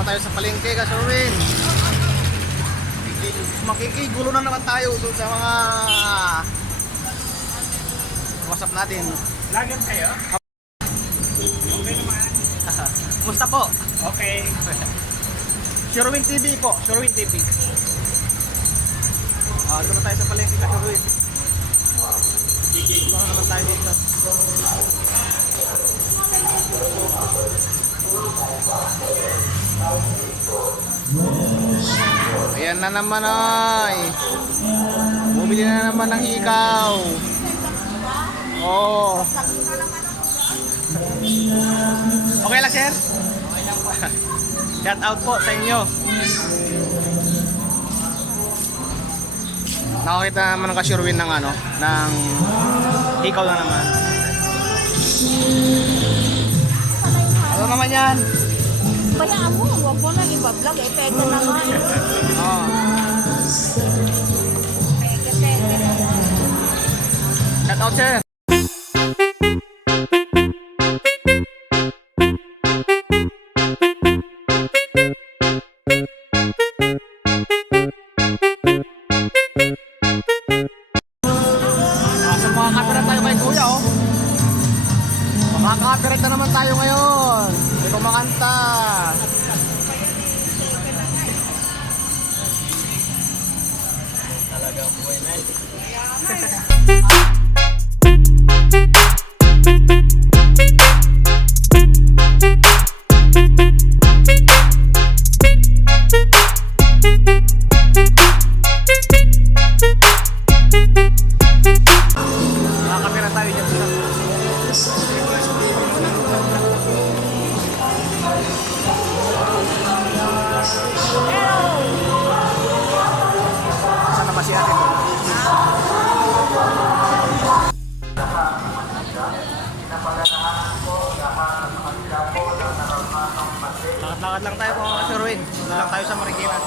naman tayo sa palengke, Kasurwin. Makikigulo na naman tayo doon sa mga WhatsApp natin. Lagan kayo? Okay naman. Kumusta po? Okay. Surwin TV po, Surwin TV. Doon na tayo sa palengke, Kasurwin. Makikigulo na naman tayo dito. Ayan na naman ay. Bumili na naman ng hikaw. Oh. Okay lang, sir? Okay lang po. Shout out po sa inyo. Nakakita naman ng Kasurwin ng ano, ng hikaw na naman. Ano naman yan? Bayaan mo, huwag mo na iba-vlog. Peke na nga. Oh. Peke na nga. Shout out, sir. Sa mga copyright tayo kay Kuya, oh. Makaka-copyright na naman tayo ngayon. Hindi ko makanta. Talagang buhay na eh. Makaka-copyright tayo dyan sa saan na ba si ate? Lakad-lakad lang tayo mga Kasurwin. Doon lang tayo sa Marikina.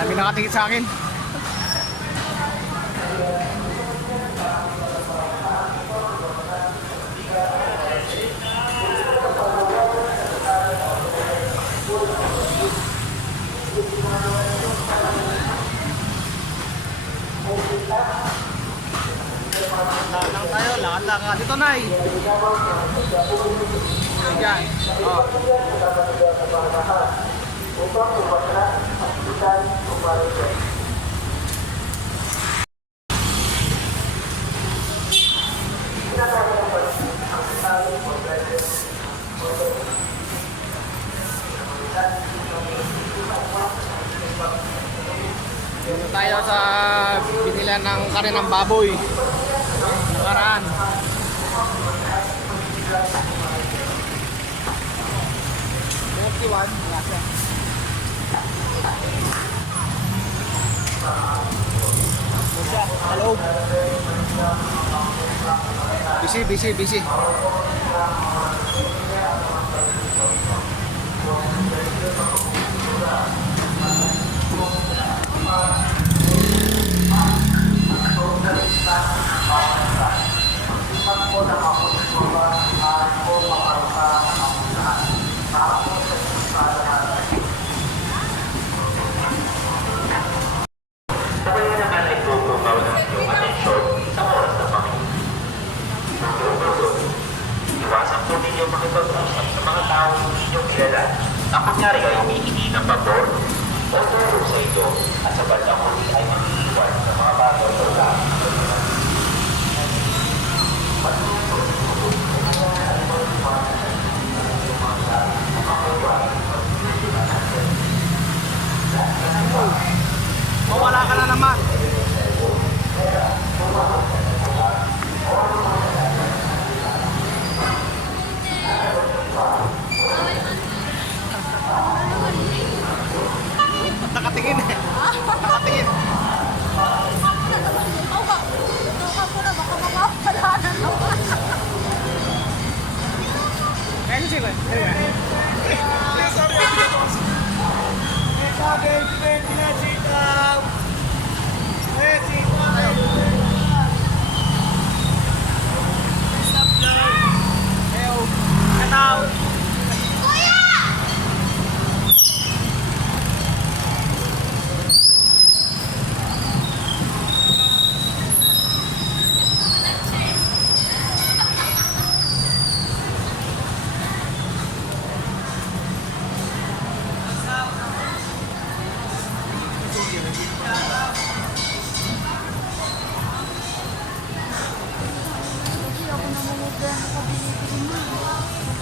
Lagi nakatingin sa akin. Lakad lang tayo, lakad-lakad. Dito, Nay. Diyan. Oh. Dito tayo sa binilan ng kanin ng baboy. Nakaraan. Hello. Busy. Iwasan po ninyo makipag-usap sa mga tao hindi nyo kilala na kunyari ay humihingi ng pabor o tulong sa ito at sa bandang huli ay mag-iwan sa mga bagay o lang. Mawala ka na naman. Nakatingin eh. Nakatingin.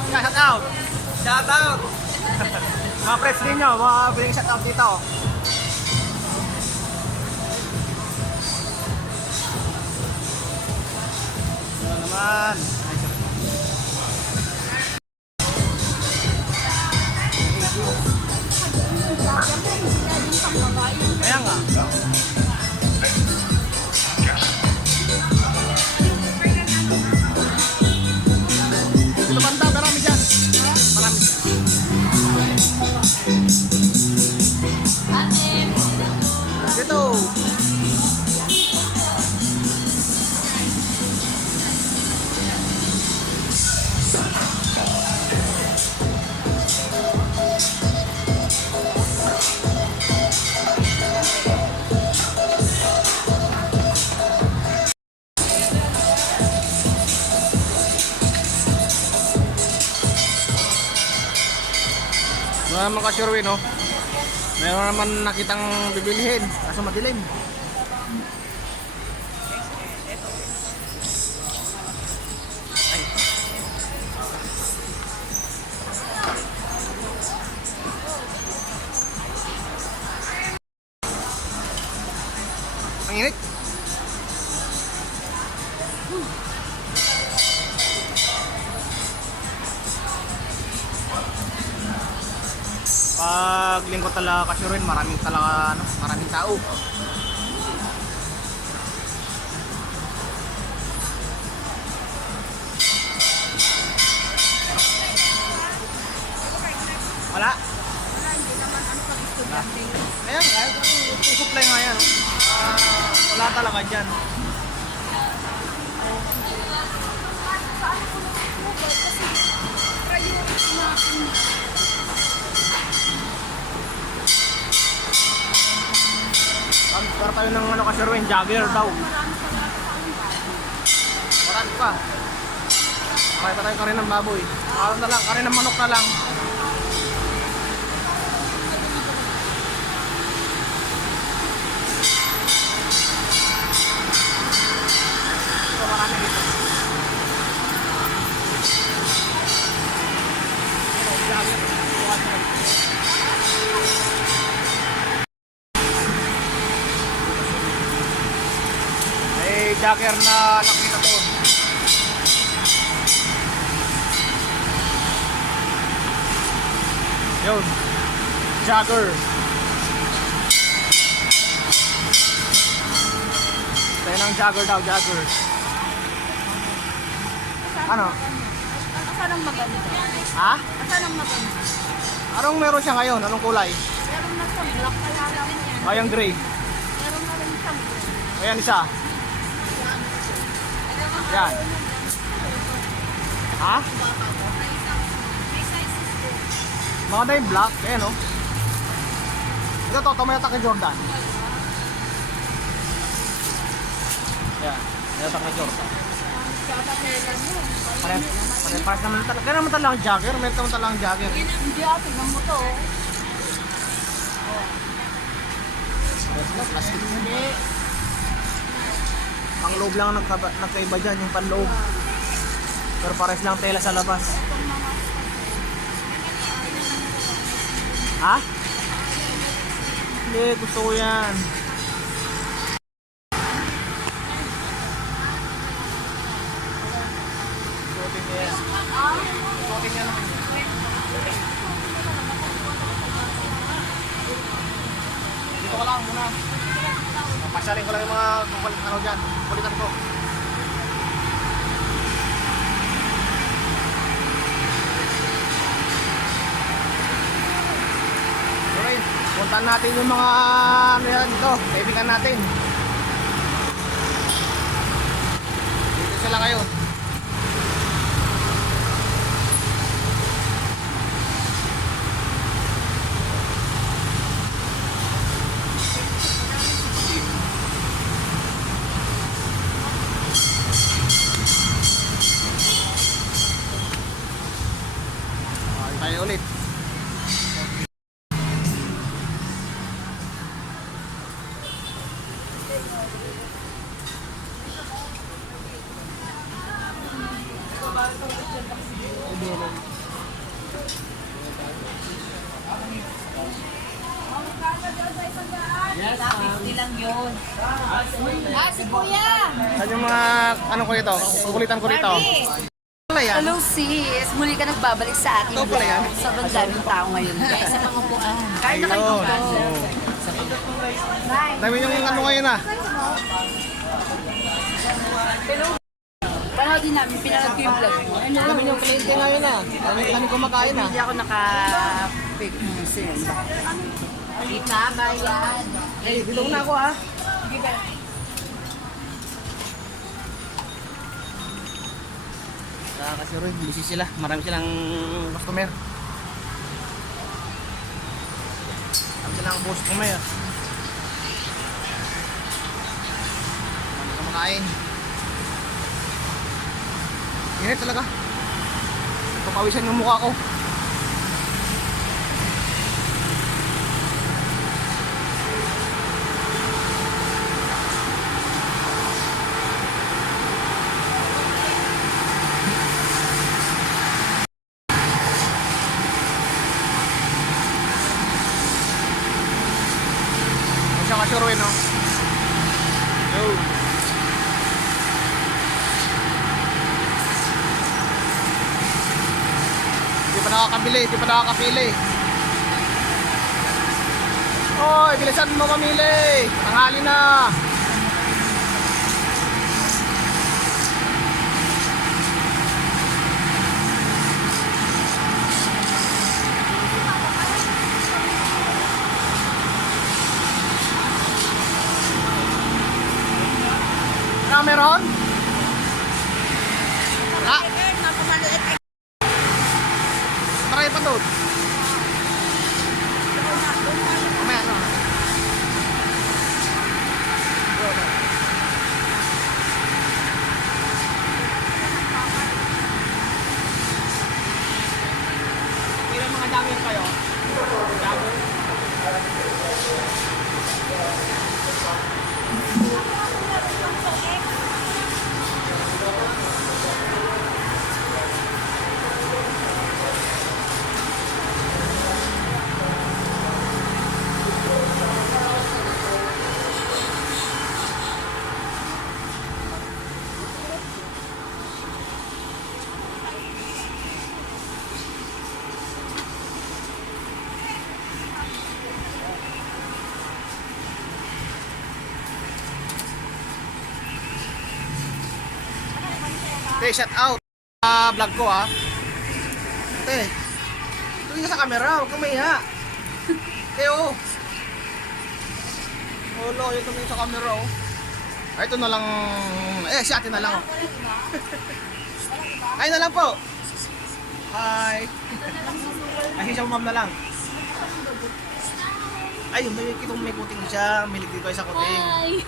Shout out! Shout out! Mga press din nyo, mga biling shout out dito. Ano naman? Kaya nga. Dito banda, marami dyan. Marami. Dito. Mga ka-Sherwin, no? Meron naman nakitang bibilihin kaso madilim. Ay. Ang init. Pag lingkod talaga ka-Sherwin, maraming talaga maraming tao. Wala. Ayan, kahit supply nga yan. Wala talaga dyan. Para tayo ng ka-Sherwin, jogger daw. Marami pa. Marami pa tayo karin ng baboy. Karin na lang, karin ng manok na lang. Ito marami dito. Jogger. Jogger na nakita to. Yun. Jogger. Tayo ng jogger daw, jogger. Ano? Asan ang maganda? Ha? Asan ang maganda? Anong meron siya ngayon? Anong kulay? Meron na siyang black kaya lang yan. Ayang gray. Meron na rin siyang black. Ayan isa. Yan. Ha? Maganda yung black. Ayan o. Ito to, tumayata kay Jordan. Yan. Tumayata kay Jordan. Pares naman talaga. Kaya naman talagang jogger. Meron naman talagang jogger. Hindi tingnan mo to. Plastic. Hindi. Pang loob lang nagkaiba dyan, yung panloob. Pero pares lang tela sa labas. Ha? Hindi, gusto ko yan. Suotin niya yan. Suotin niya naman yan. Dito ka lang muna. Pasyalin ko lang yung mga ano dyan. Kulitan ko. Puntahan natin yung mga ano yan dito, kaibigan natin. Dito sila kayo. Tayo ulit. Lang yun. Si Kuya! Saan yung mga ano ko dito? Kukulitan ko dito. Ano yan? Hello sis, muli ka nagbabalik sa ating Ito pala yan. Sobrang daming tao ngayon. Kaya sa mga upuan. Kaya na kayo Ayun. dito. Dami yung ano ngayon ah. Parang din namin, pinanood ko yung vlog mo. Dami yung kliyente ngayon ah. Dami kumakain ah. Hindi ako naka-pick mo sis. Kita ba yan? Eh, dito na ako ah. Kasi rin, busy sila. Marami silang customer. Marami silang customer. Marami kumakain. Init talaga. Papawisan yung mukha ko. Siya ka-sure no? Yo. Di pa nakakabili, di pa nakakapili. Hoy, bilisan mo mamili. Tanghali na. Na meron? Ah, marami pa doon. Mamaya no. Ilan mga dami kayo? Dami. Okay, shout out vlog ko ah. Ate, tuloy ka sa camera, huwag kang mahiha. Teo. Oh, loyo tumingin sa camera oh. Ay, ito na lang. Eh, si ate na lang oh. Ay na lang po. Hi. Ay, siya ma'am na lang. Ay, yung may kitong may kuting siya. May dito sa kuting. Hi!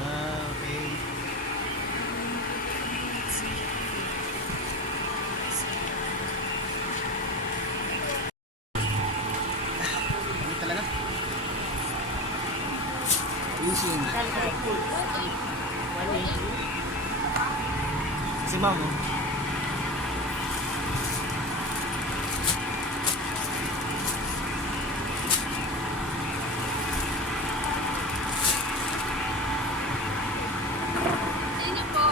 Ah, okay. Ano talaga? Ayusin. Si ma'am, oh. Sino po?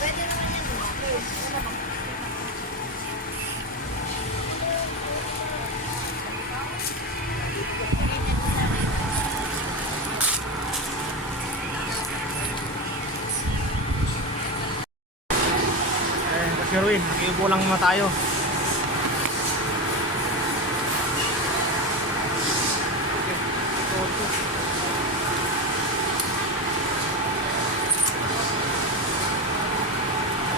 Pwede Sherwin, nakiupo lang muna tayo. Ano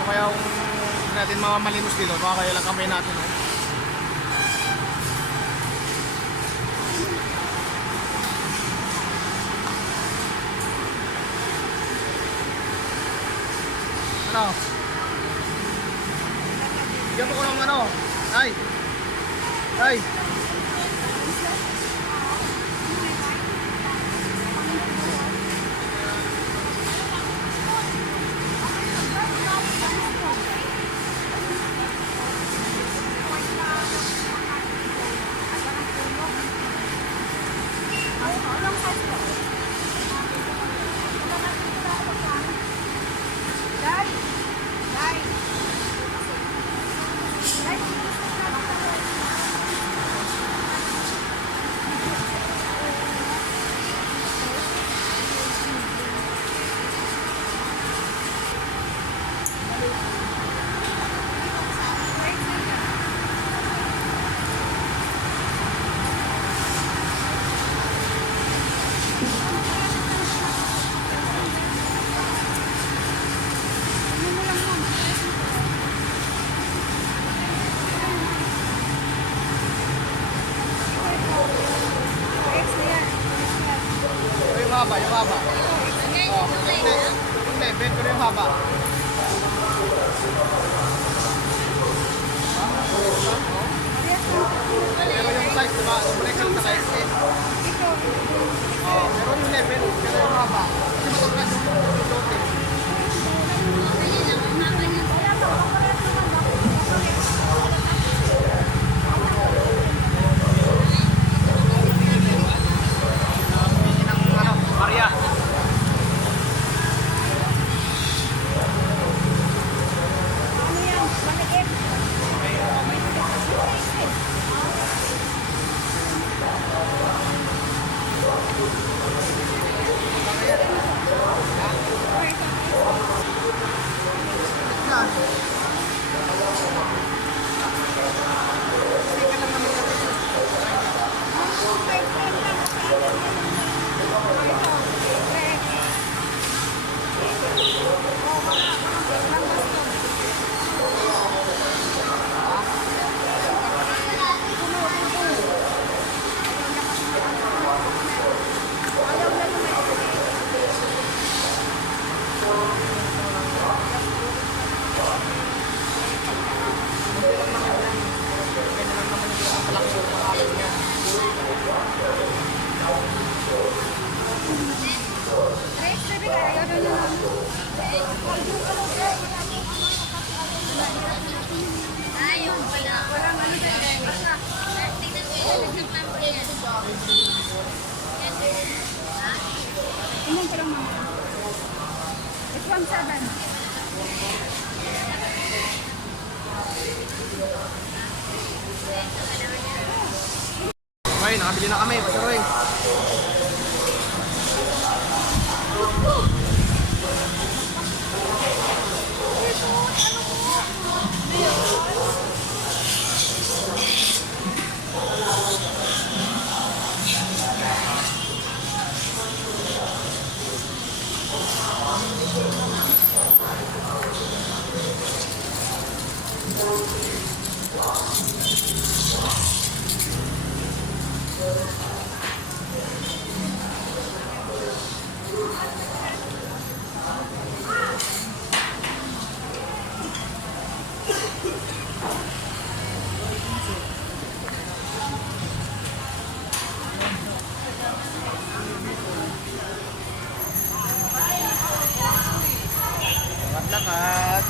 kaya kung hindi natin mamamalimos dito? Baka kaya lang kamay natin. Oh. Ano? Bigyan mo ko ng ano? Ay! Ay! Yung haba, yung haba. Oh, hindi, bet ko na yung haba. Pero yung size, diba? Brekal na size eh. Oh, pero yung level, pero yung haba. Kasi matangkad yung lote. Maria. Ilan ko lang mama? It's 1.7. Okay, nakabili na kami. Pasuroy. Lakad.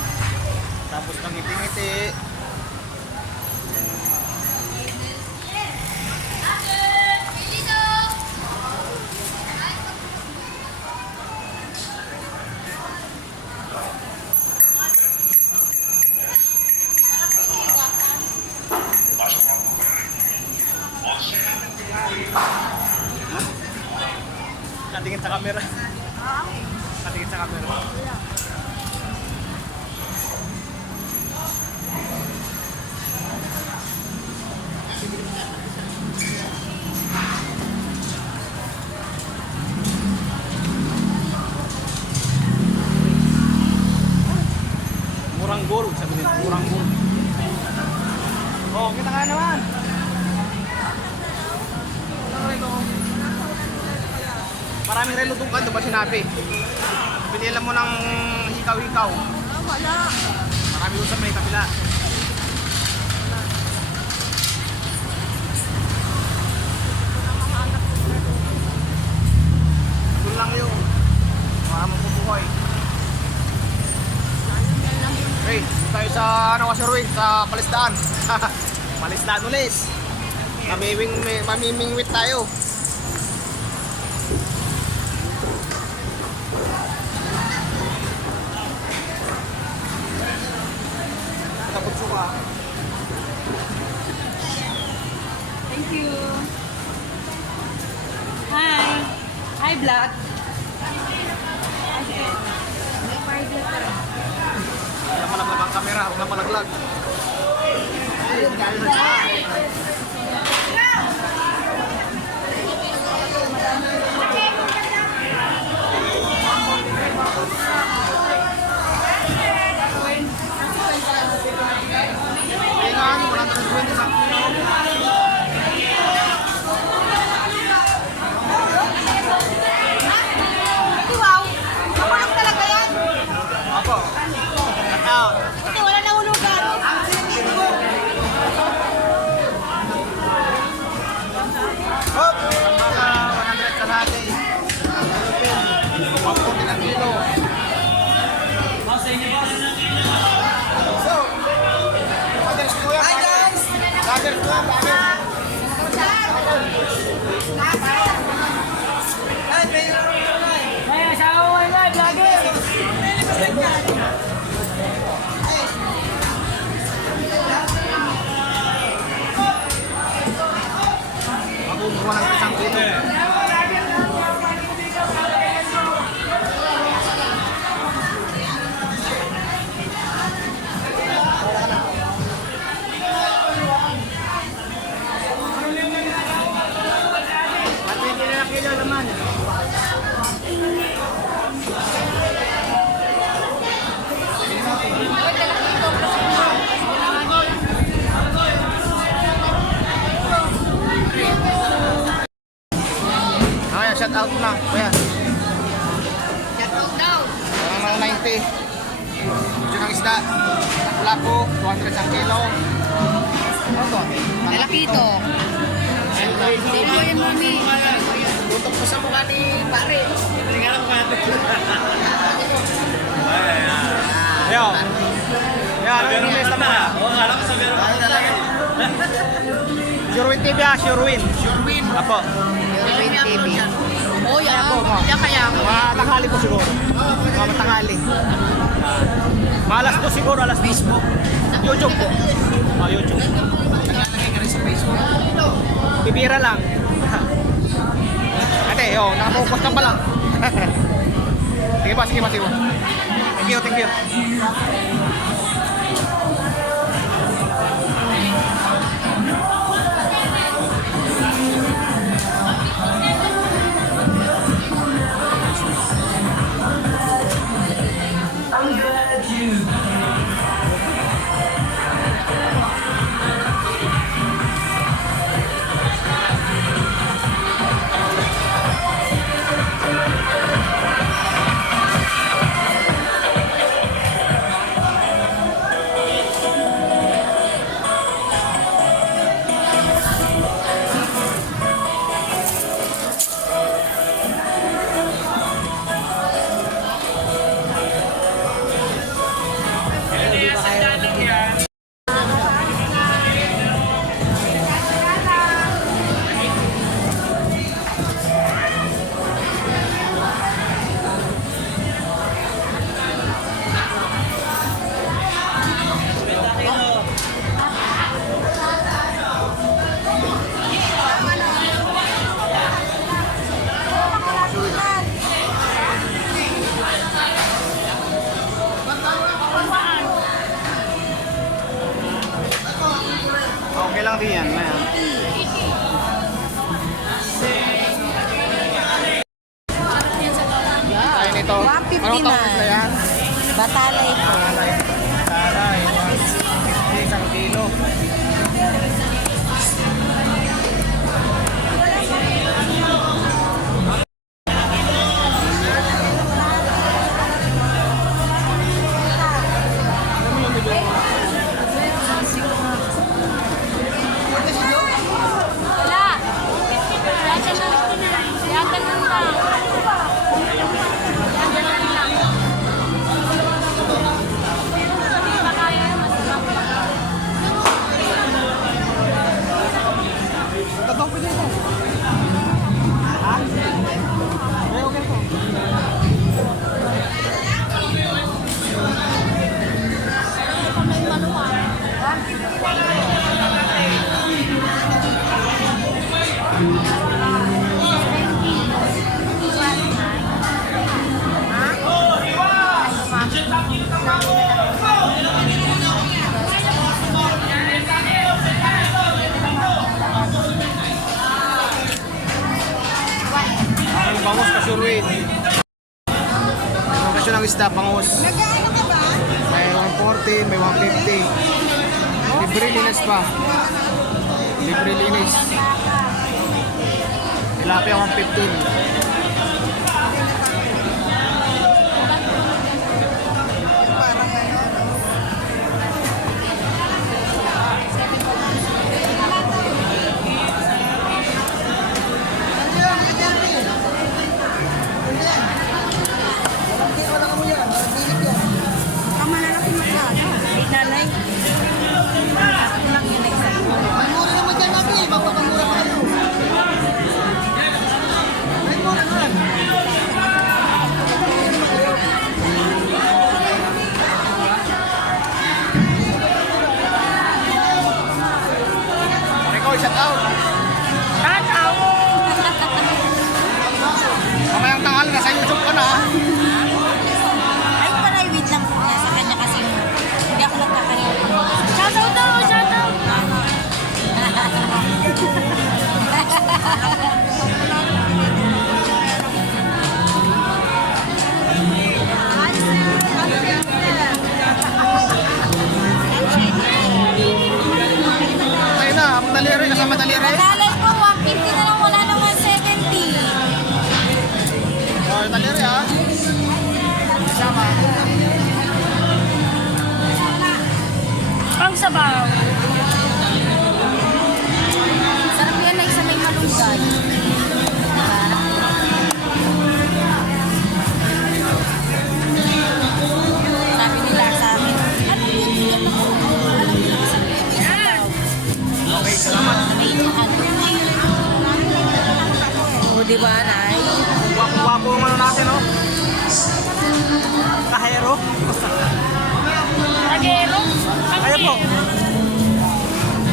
Tapos mangiti-ngiti. Katingin sa camera. Katingin sa camera. Kurang po. Oh, kita nga naman. Maraming relo doon ka, doon ba sinabi? Pinilan mo ng hikaw-hikaw. Wala. Marami doon sa may kabila. Doon lang yun. Mga mabubuhay. Okay, tayo sa ano kasi Ruin, sa Palisdaan. Palisdaan ulis. Mamimingwit tayo. Tapos suka. Thank you. Hi. Hi, Black. Okay. May party ka. Wala malaglag ang kamera, wala malaglag. Kailangan, 120 sa kilo. Wow. Kapulong talaga yan. Ako. Out. Kasi wala nahulugan. Hop! Mga 100 kalahati. 140 ng kilo. So, others ko yan. Hi guys! Others ko yan. Ay, asawa ko nga, vlogger. Makukuha ng isang kilo. Ayan, shout out na. Ayan. Shout out daw. Mga 90. Medyo ng isda. Lapu-lapu, 200 ang kilo. Ano to? Malakito. Thank you, Mami. Tutok mo sa mukha ni pare. Yo. Yo, ano yung mesa mo? Surewin TV ah, Surewin. Surewin. Apo. Irwin TV. Oh, yan. Apo mo. Yan kaya. Matanghali po siguro. Matanghali. Malas po siguro, alas 10 po. YouTube po. Oh, YouTube. Naglalagay ka rin sa Facebook. Bibira lang. Ate, oh, nakapokus ka pa lang. Sige pa, sige pa, sige pa. Thank you, thank you. Okay lang din yan. Ma'am. Tayo nito. 159. Anong taon na yan? Batalay po. Taray. presyo ng isda, pangus. Nag-ano ka ba? May 140, may 150. Libre linis pa. Libre linis. Tilapia 115. Ang malalaki magkano? Nanay. Ako lang yun nagsabi. Mura naman dyan natin eh. Mapapamura pa kayo. Ay, mura naman. Rico, shout out. Mamayang tanghal, nasa YouTube ka na. Ay, paray, wait lang po niya sa kanya kasi hindi ako nagkakaroon. Shoutout daw, shoutout! Ayun na, madaliri, kasama daliri. Nakalay ko, 150 na lang, wala nang 170. Oh, daliri ha. Kasama. Pang sabaw. Sarap yan na isa may malunggay. Sabi nila sa akin, ano yun? Yan ako. Alam nila sa sabaw. Okay, salamat. O, di ba, Nay? Wapo ang ano natin, no? Kahero. Agero? Kaya po.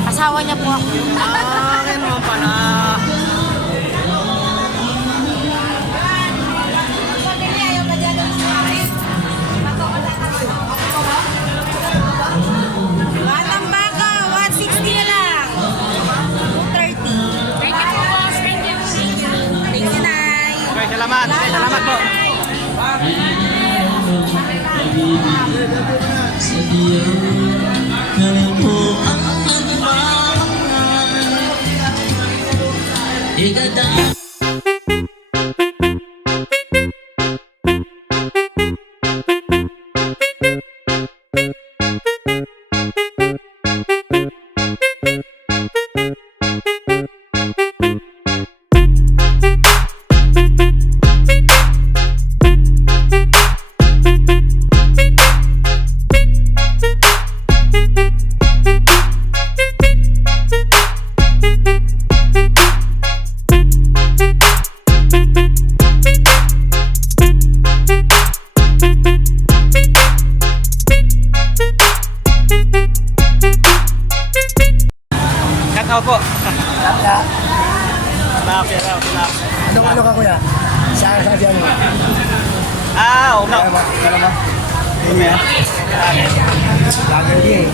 Asawa niya po ako. Ah, kaya naman pala. Batang baka, 160 na lang. 230. Thank you po, boss. Thank you. Thank you, Nay. Okay, salamat. Okay, salamat po. Shout out po. Tilapia raw, tilapia. Ano ka kuya? Saan ka dyan? Ah, oo nga. Ano ba? Hindi yan. Lager din eh.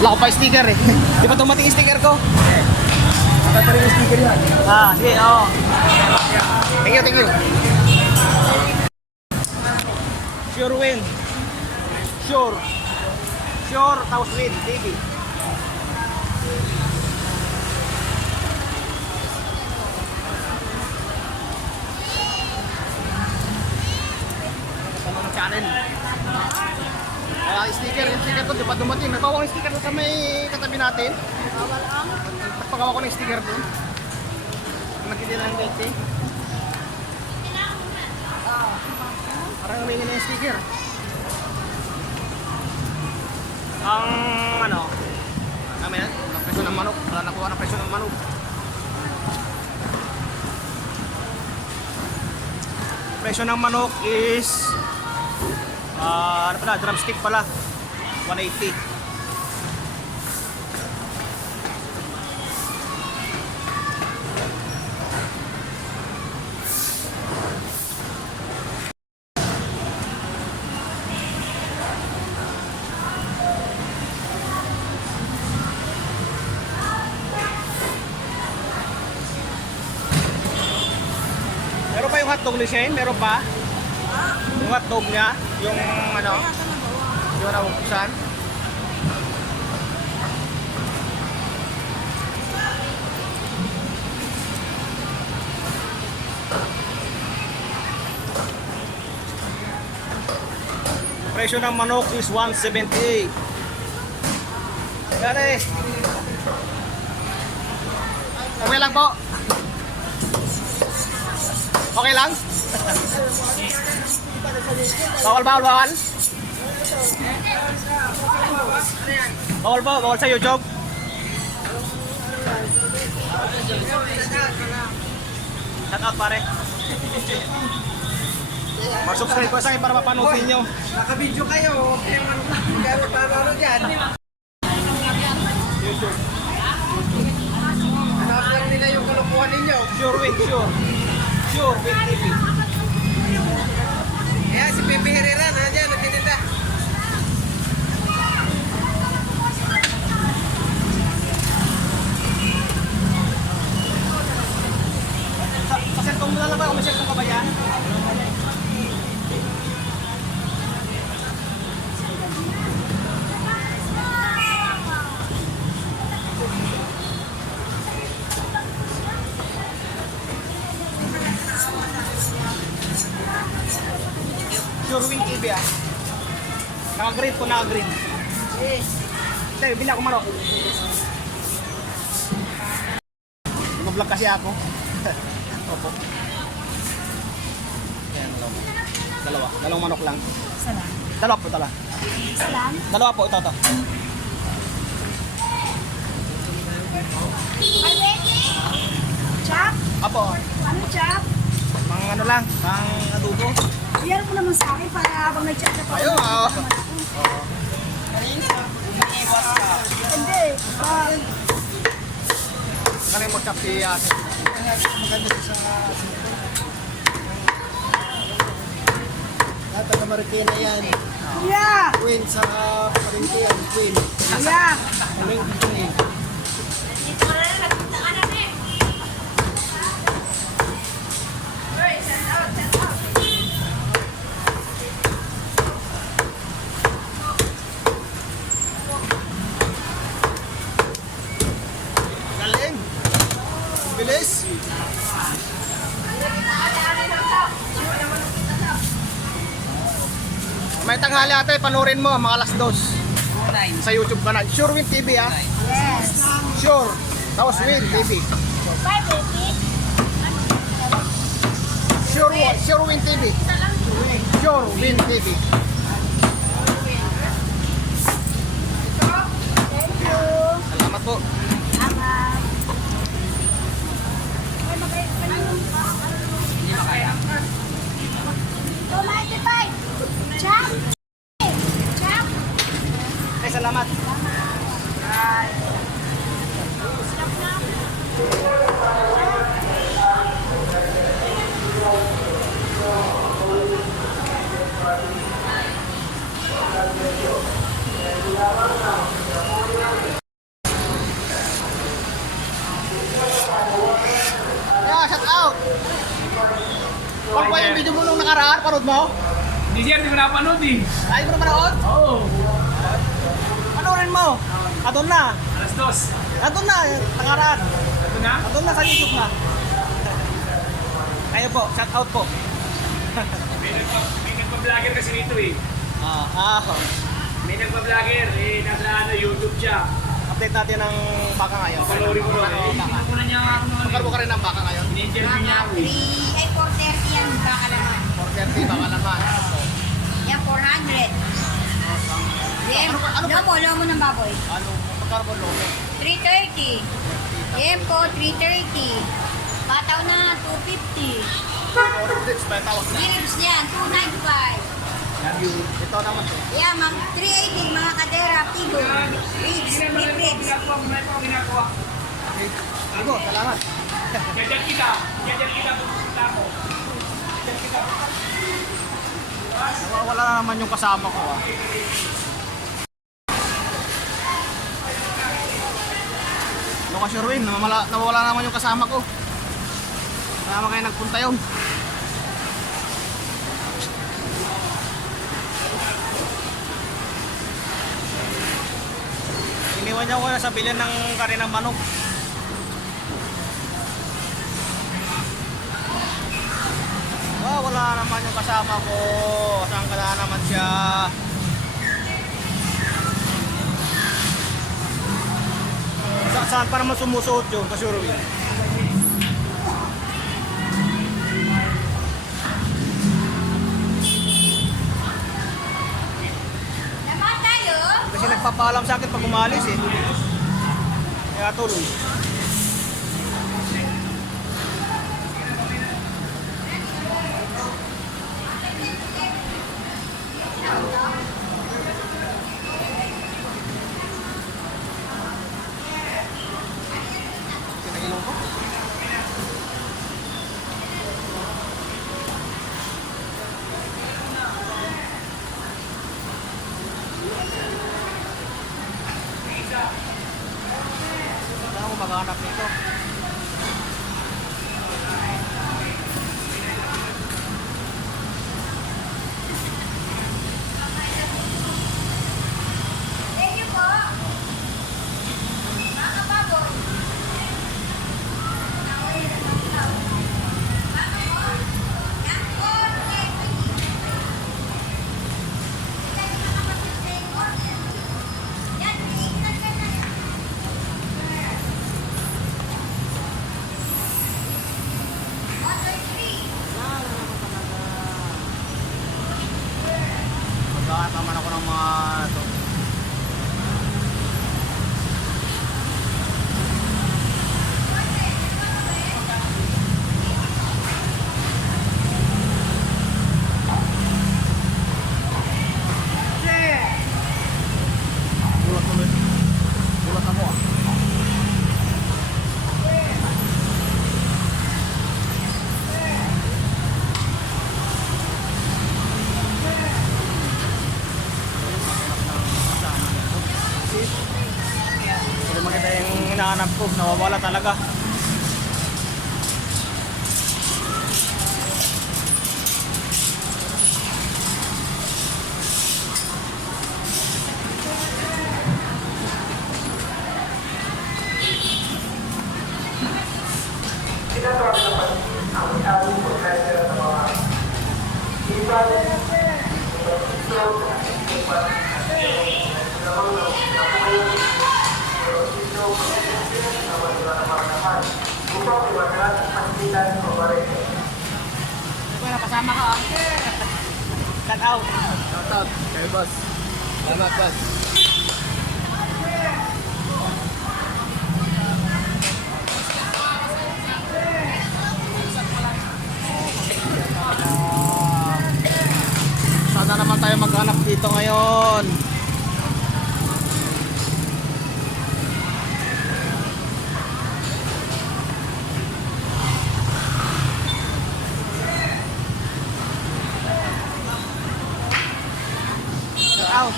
Wala ko pa sticker eh. Di ba tumating yung sticker ko? Saka pa rin yung sticker yan. Ah, sige, oo. Thank you, thank you. Sure win. Sure. Sure, tapos win. TV. Sama ng channel. Sticker, yung sticker ko, di ba dumating? May bawang sticker doon sa may katabi natin. Pagawa ko ng sticker doon. Magkitila ng date eh. Parang humingi na yung sticker. Ang ano, namin yan, ang presyo ng manok. Wala nakuha ng presyo ng manok. Presyo ng manok is ano pala, drumstick pala 180. Meron pa yung hotdog ni Shane? Meron pa? Yung hotdog niya, yung ano, yung nabuksan. Presyo ng manok is 178. Yan eh. Okay lang po. Okay lang? Bawal. Bawal sa YouTube. Shout out pare. Mag-subscribe ko sa akin para mapanood ninyo. Naka-video kayo. Kaya paano dyan? Hanap lang nila yung kalokohan ninyo. Sure win, sure. Sure win TV. Kaya si Pepe Herrera na dyan, nagtitinda. Sa cellphone mo na lang ba? O may cellphone ka ba yan? Sure Wing TV ah. Naka-green po, naka-green. Tayo, bila ako manok. Mag-vlog kasi ako. Opo. Ayan, dalawa. Dalawang manok lang. Isa lang. Dalawa po, dalawa. Isa lang? Dalawa po, ito. Chop? Apo, Ano chop? mga ano lang, pang adobo. Iyan mo naman sa akin para habang nag-chat ako. Ayun, oo. Hindi. Kaya mag-chop si ate. Taga Marikina yan. Kuya! Queen sa Parinti yan. Queen. Kuya! Galing. Bilis. May tanghali ate, panurin mo mga alas 2 sa YouTube ka na. Sure Win TV ah. Yes. Sure. Tapos Win TV. Bye, baby. Sure Win TV. Sure Win TV. Thank you. Salamat po. Salamat. Chop! Chop! Ay, salamat. Yeah, shout out. Pag ba yung video mo nung nakaraan, panood mo? Hindi siya, hindi ko napanood eh. Ay, mo na manood? Oo. Panoorin mo. Adon na. Alas 2. Adon na, nakaraan. Ito na? Adon na sa YouTube na. Kayo po, shout out po. May nagpa-vlogger kasi dito eh. May nagpa-vlogger eh, nasa YouTube siya. Update natin ng baka ngayon. Panoorin mo rin eh. Ako na niya ako ng Magkarbo ka rin ng baka ngayon. in-interview niya ako eh. 430 yan, baka naman. 430 baka naman. Yan, 400. Yan, lomo ng baboy. Ano, magkarbo lobe. 330. Yan po, 330. Pataw na, 250. Ortids, may tawag na. Ribs niyan, 295. Ito naman to. Yan, 380, mga kadera, pigo. Ribs, beef ribs. Ginagawa. Ibo, salamat. Diyan kita pupunta ako. Nawawala na naman yung kasama ko ah. Ano ka Sherwin? Nawawala na naman yung kasama ko. Kaya kayo nagpunta yun. Tulungan niyo ako sa bilhin ng kari ng manok. Wala naman yung kasama ko. Saan ka na naman siya? Saan pa naman sumusuot yun? Kasurwin. Naman tayo. Kasi nagpapaalam sa akin pag umalis eh. Kaya tuloy. Pinagilong ko. Wala akong maghanap nito. Thank you po. Mga baboy. Maghanap naman ako ng mga ito. Bulat tuloy. Bulat ako ah. Hindi maganda yung hinahanap ko. Nawawala talaga. Wala, kasama ka. Cut out. Shoutout kay boss. Salamat boss. Sana naman tayo maghanap dito ngayon. Cut out.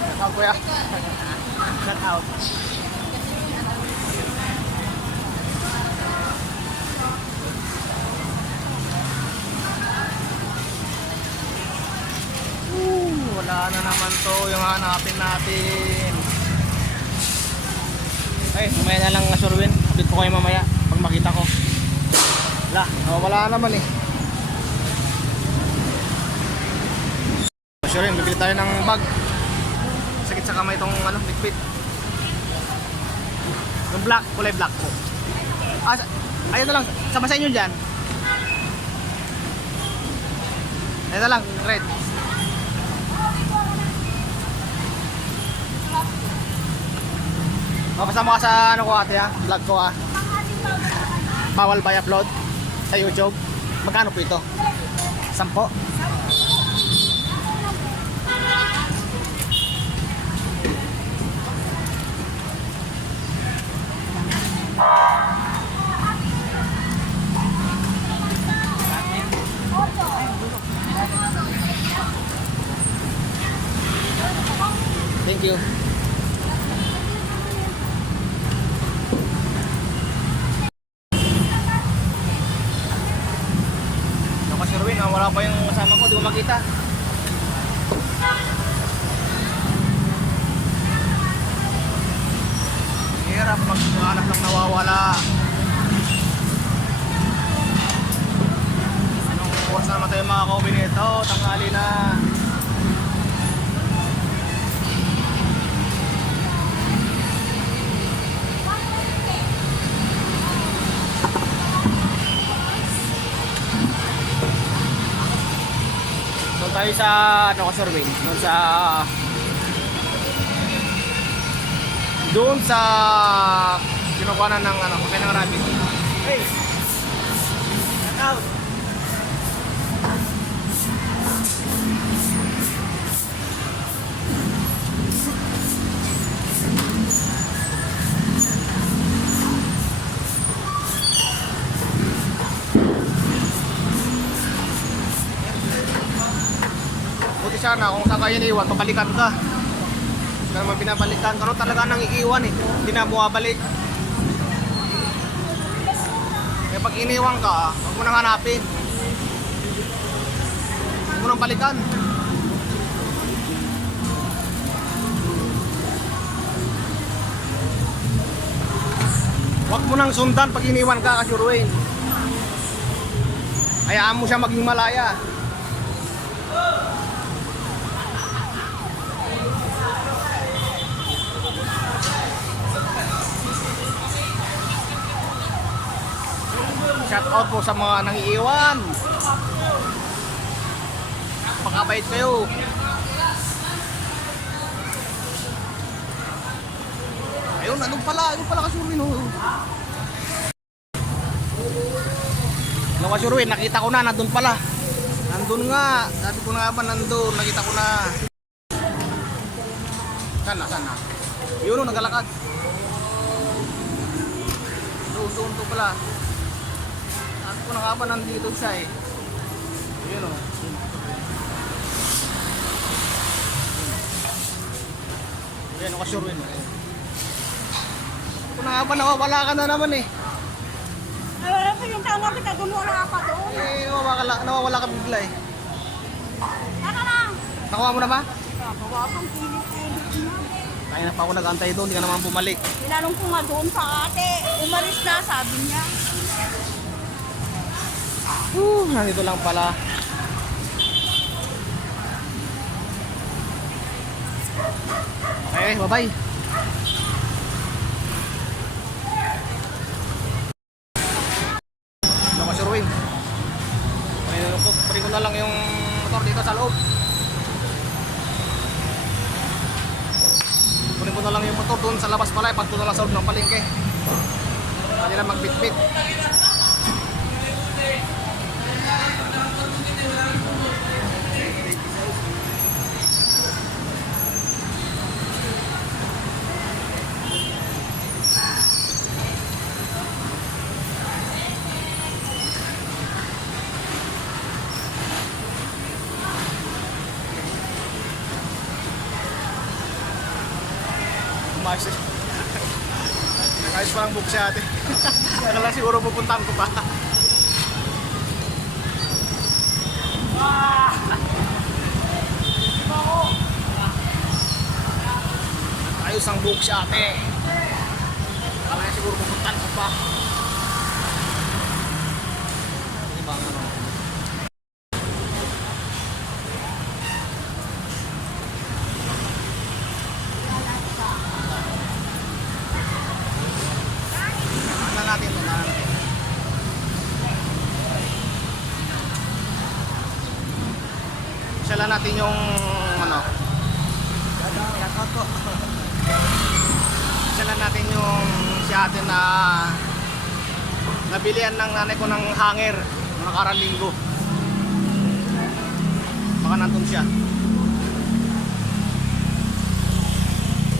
Cut out kuya. Cut out. Wala na naman to yung hanapin natin. Ay, mamaya na lang Surwin. Update ko kayo mamaya pag makita ko. Wala naman eh. Surwin, bibili tayo ng bag. Sakit sa kamay itong liquid. Yung black, kulay black po. Ayun na lang, sama sa inyo dyan. Ayun na lang, red. Mapasama ka sa ko ate ha, vlog ko ha. Bawal ba i-upload sa YouTube? Magkano po ito? 10? Thank you. Ako si Ruin, wala pa yung kasama ko, di ko makita. Hirap pag hanap lang nawawala. Anong oras na naman tayo makakauwi nito? Tanghali na. Doon tayo sa ano ka Sir Wayne? Doon sa kinukuhanan ng ano, kaya ng rabbit. Hey! Get out! Buti sana kung saan kayo iniwan, pabalikan ka. Hindi ka naman binabalikan. Pero talaga nang iiwan eh. Hindi na bumabalik. Kaya pag iniwan ka, huwag mo nang hanapin. Huwag mo nang balikan. Huwag mo nang sundan pag iniwan ka, Sir Wayne. Hayaan mo siya maging malaya. Shout out po sa mga nangiiwan. Pakabait kayo. Ayun, anong pala Kasurwin oh. Ano Kasurwin, nakita ko na, nandun pala. Nandun nga, sabi ko na ba nandun, nakita ko na. Sana. Yun o, nagalakad. Doon pala. Sabi ko na nga ba nandito siya eh. Yun o. Yan o Kasurwin. Sabi ko na nga ba nawawala ka na naman eh. Ay, yung tama kita, doon wala ka doon. Eh, nawawala ka bigla eh. Ano lang? Nakuha mo na ba? Bawa kang pilit-pilit na. Kaya na pa ako nag-antay doon, hindi ka naman bumalik. Tinanong ko nga doon sa ate. Umalis na, sabi niya. Nandito lang pala. Okay, bye-bye. Ano ka, Sir Wayne? Pari ko na lang yung motor dito sa loob. Kunin ko na lang yung motor doon sa labas pala. Ipagto na lang sa loob ng palengke. Hindi na magbit-bit. Umayos eh. Nakayos pa lang book siya ate. Akala siguro pupuntahan ko pa. Ayos ang book siya ate. Akala siguro pupuntahan ko pa. Diba ang ano? Sala natin yung ano. Sala natin yung si ate na nabilihan ng nanay ko ng hanger noong nakarang linggo. Baka nandun siya.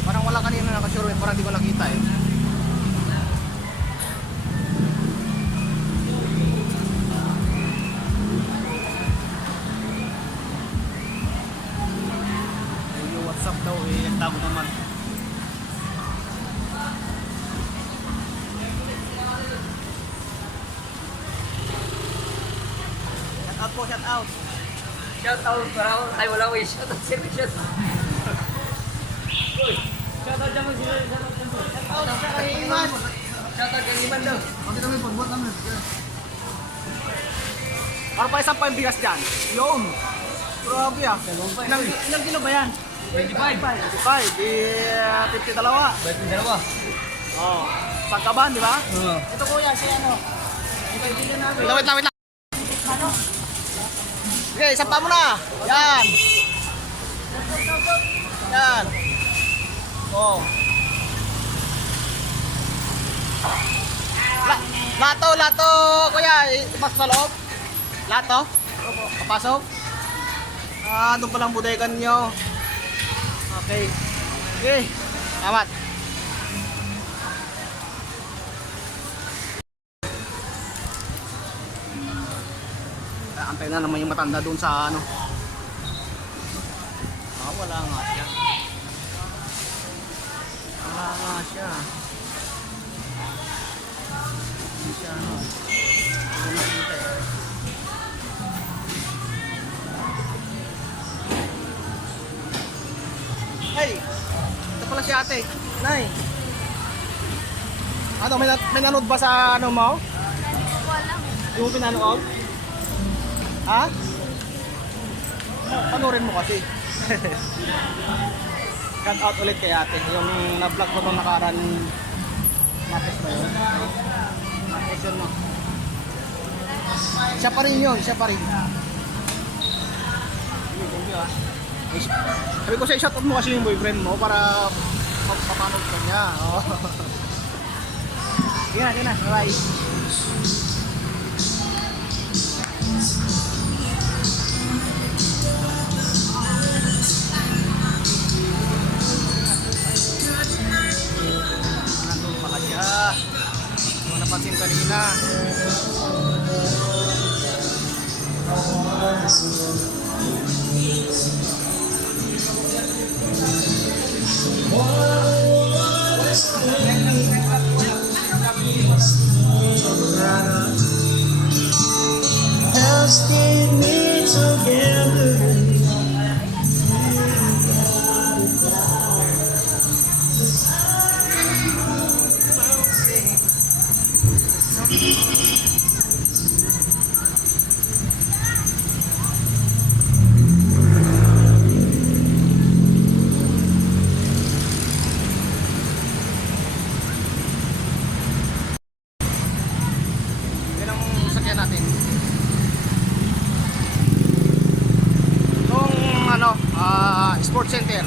Parang wala kanina nakasure, parang di ko nakita eh. WhatsApp daw daw eh, nagtago naman. Shout out po, shout out. Shout out para ako. Ay, wala ko eh. Shout out sir. Shout out. Uy, shout out dyan mo sila. Shout out dyan mo. Shout out sa kay Iman. Shout out kay Iman daw. Bakit kami pagbuat namin? Para pa isang pambigas dyan. Yun. Grabe ah. Ilang kilo ba yan? 25. 25. Di 52. Ba't yung dalawa? Oh. Pagkaban, di ba? Oo. Ito kuya, si ano? Ibigyan namin. Wait lang. Okay, sampa mo na. Yan. Yan. Oh. Lato, kuya. Pasok sa loob. Lato? Papasok? Ah, doon palang budegan nyo. Okay. Okay. Salamat. Antay na naman yung matanda doon sa ano. Ah, wala nga siya. Wala nga siya. Hindi siya ano. Hindi ko nakita eh. Hey! Ito pala si ate. Nay! Ano, may nanood ba sa ano mo? Hindi mo pinanood? Ha? Panurin mo kasi. Cut out ulit kay ate. Yung na-vlog ko nung nakaraan. Matis ba yun? Matis yun mo. Siya pa rin yun. Siya pa rin. Thank you ah. Sabi ko sa i-shoutout mo kasi yung boyfriend mo para magpapanood ka niya. Oh. Sige na. Bye. Nandun pala siya. Hindi mo napansin kanina. Asking me together. Yan ang sakyan natin. Itong ano, Sports Center.